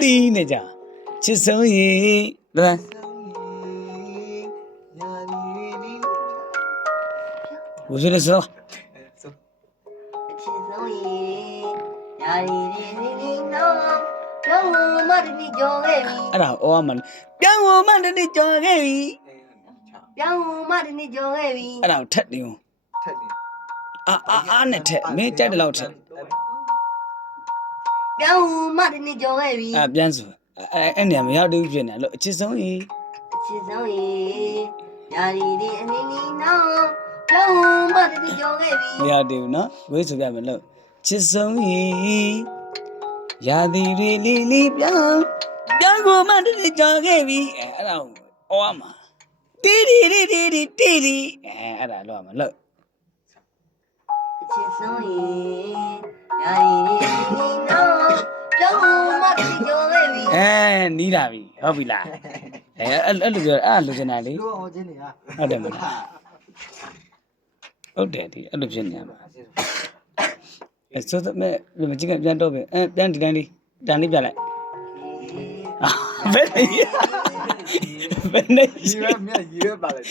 တီးနေကြချစ်ဆုံးရေလွမ်းဝဇရစောချစ်ဆုံးရေယာရီရီရီရီနော်တော့မတတိကြောခဲ့ပြီအဲ့ဒါအော်မပြောင်းဝမတတိကြော်ခဲ့ပြီပြောင်းမတတိကြောခဲ့ပြီအဲ့ဒါကိုထက်နေဦးထက်တယ်အာအာအာနဲ့ထက်မင်းကြိုက် တယ်လို့ထက်ပြောင်းမတတိကြောခဲ့ပြီအာပြန်ဆိုအဲအဲ့နေရာမရောက်သေးဘူးဖြစ်နေလို့အချစ်ဆုံးရေချစ်ဆုံးရေယာရီရီအနည်းနည်းနော်တော့မတတိကြောခဲ့ပြီမရောက်သေးဘူးနော်ဝေးဆိုပြမယ်လို့ချစ်ဆုံးရေရာသီတွေလီလီပြောင်းပြောင်းကိုမတတိကြော်ခဲ့ပြီအဲအဲ့ဒါကိုအော်မှာတီးတီးတီးတီးတီးတီးတီးအဲအဲ့ဒါလောက်မှာလို့ ချစ်ဆုံးရေယာရီရီအနည်းနည်းနော်တော့မတတိကြောခဲ့ပြီအဲနီးလာပြီဟုတ်ပြီလားအဲအဲ့အဲ့လိုပြောအဲ့လိုချင်တာလေတို့အောင်ချင်းနေဟာဟုတ်တယ်မလားဟုတ်တယ်ဒီအဲ့လိုဖြစ်နေရမှာအဲဆိုတော့မဲ့မကြည့်ကပြန်တော့ပဲအဲပြန်ဒီတိုင်းလေးတန်လေးပြလိုက်ဘယ်နေဘယ်နေရီရမြတ်ရီရပါလေ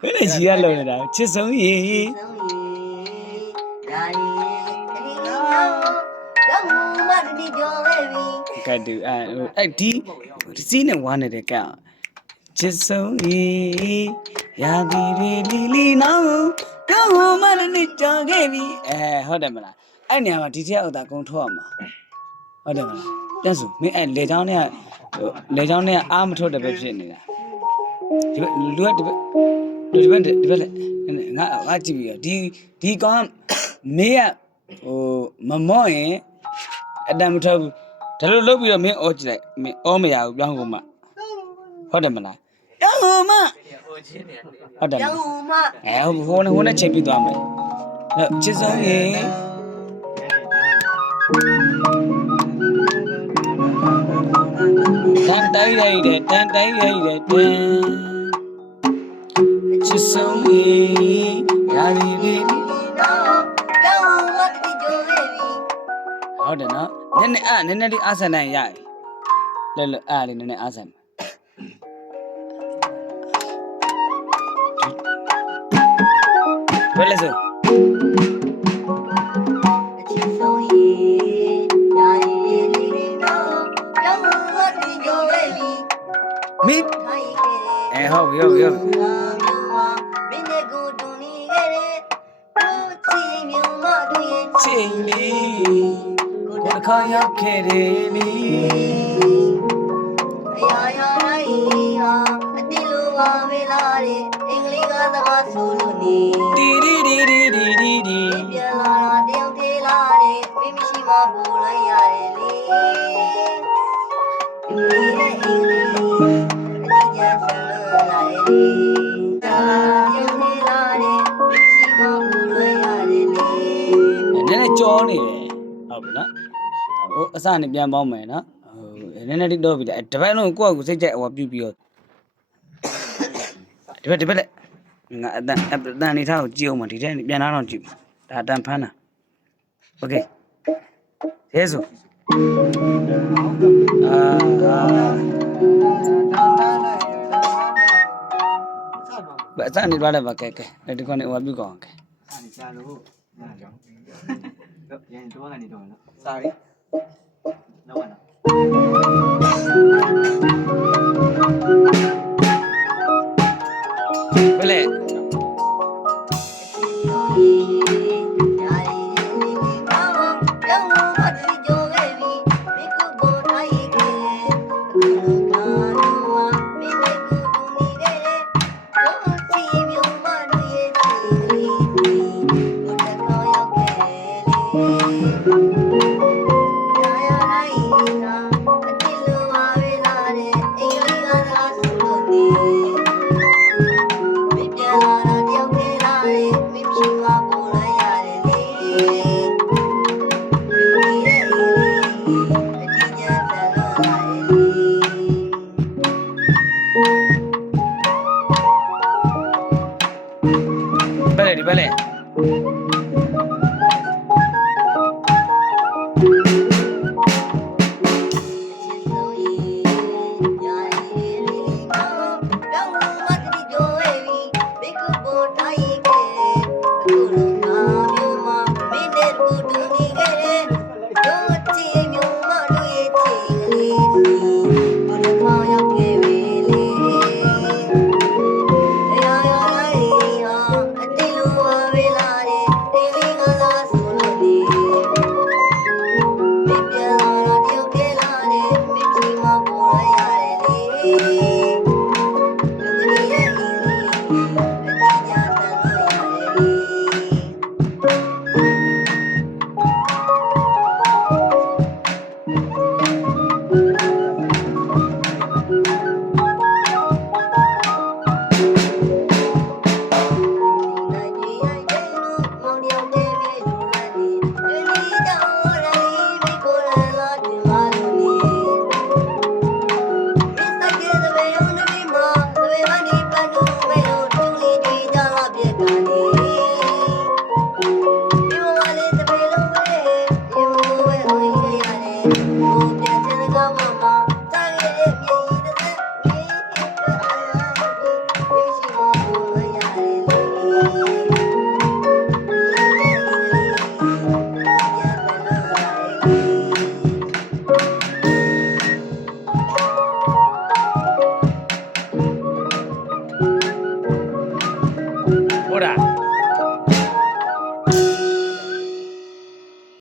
ဘယ်နေကြီးရလုံးနေတာချစ်ဆုံးရေချစ်ဆုံးရေ ယာရီရီအနည်းနည်းနော်တော့မတတိကြောခဲ့ပြီကတ်တူအဲအဲ့ဒီဒီစီးနဲ့ဝါနေတဲ့ကတ်ချစ်ဆုံးရေရာသီတွေလီလီနောင်တော့ဟိုမလည်းကြော်ခဲ့ပြီအဲဟုတ်တယ်မလားအဲ့နေရာမှာဒီတရားဥတာကုံထောက်ရမှာဟုတ်တယ်မလားပြန်စုမင်းအဲ့လေချောင်းနဲ့လေချောင်းနဲ့အားမထုတ်တဲ့ပဲဖြစ်နေတာဒီဘက်လူကဒီဘက်လူဒီဘက်ဒီဘက်လေငါငါကြည့်ပြီးဒီဒီကောင် မေးရဟိုမမော့ရင်အတန်မထုတ်ဘူးဒါလိုလုပ်ပြီးတော့မင်းအော်ကြည့်လိုက်မင်းအော်မရဘူးပြောင်းကုန်မှဟုတ်တယ်မလားပြောင်းကုန်မှဟုတ်တယ်မကျောလားင်းမအဲဟိုဟိုနဲ့ဟိုနဲ့ချိန်ပြီးသွားမယ်အဲ့ချစ်ဆုံးရေတန်တိုင်းရိုက်တယ်တန်တိုင်းရိုက်တယ်တန်ချစ်ဆုံးရေရာဒီလေး ဟုတ်တယ်နော်နည်းနည်းအားနည်းနည်းလေးအားဆန်နိုင်ရပြီလဲလဲအားလေးနည်းနည်းအားဆန်မယ်ဘယ်လဲဆိုအချစ်ဆုံးရေယာရီရီလေးနော်ကျောင်းမတတိကြောခဲ့ပြီမိခိုင်းခဲ့တယ်အဲဟုတ်ပြီဟုတ်ပြီဟုတ်ပြီငါမျိုးဟာမင်းနဲ့ကိုတူနေခဲ့တယ်ကိုချီမျိုးမတို့ရဲ့ချိန်လေးကိုတစ် ခါရောက်ခဲ့တယ်လီအရာရာတိုင်းဟာအတိလိုပါမေးလာတဲ့အင်္ဂလိပ်ကသဘာဆိုလို့နေတီတီတီတီတီတီတီပြန်လာတာတယောက်သေးလာတယ်မိမရှိမှပူလိုက်ရတယ်လေဒီနဲ့အင်္ဂလိပ်အတိကျဆန်လို့လာတယ် အစနဲ့ပြန်ပေါင်းမယ်နော်ဟိုနည်းနည်းလေးတော့ပြီလေတပတ်လုံးကိုယ့်အကူစိတ်ကြိုက်ဟိုပြုတ်ပြီးတော့ဒီဘက်ဒီဘက်လက်ငါအတန်အတန်နေထားကိုကြည့်အောင်မဒီတဲ့ပြန်လာတော့ကြည့်ဒါအတန်ဖမ်းတာโอเคရဲဆိုအာဘယ်အစနေသွားလဲပါကဲကဲဒီကောင်နေဟိုပြုတ်ကောင်းကဲ အနေချလို့ညာကြောင်းတော့ရရင်တော့ကနေတော့နော်စာရီ တော့နော် 一百嘞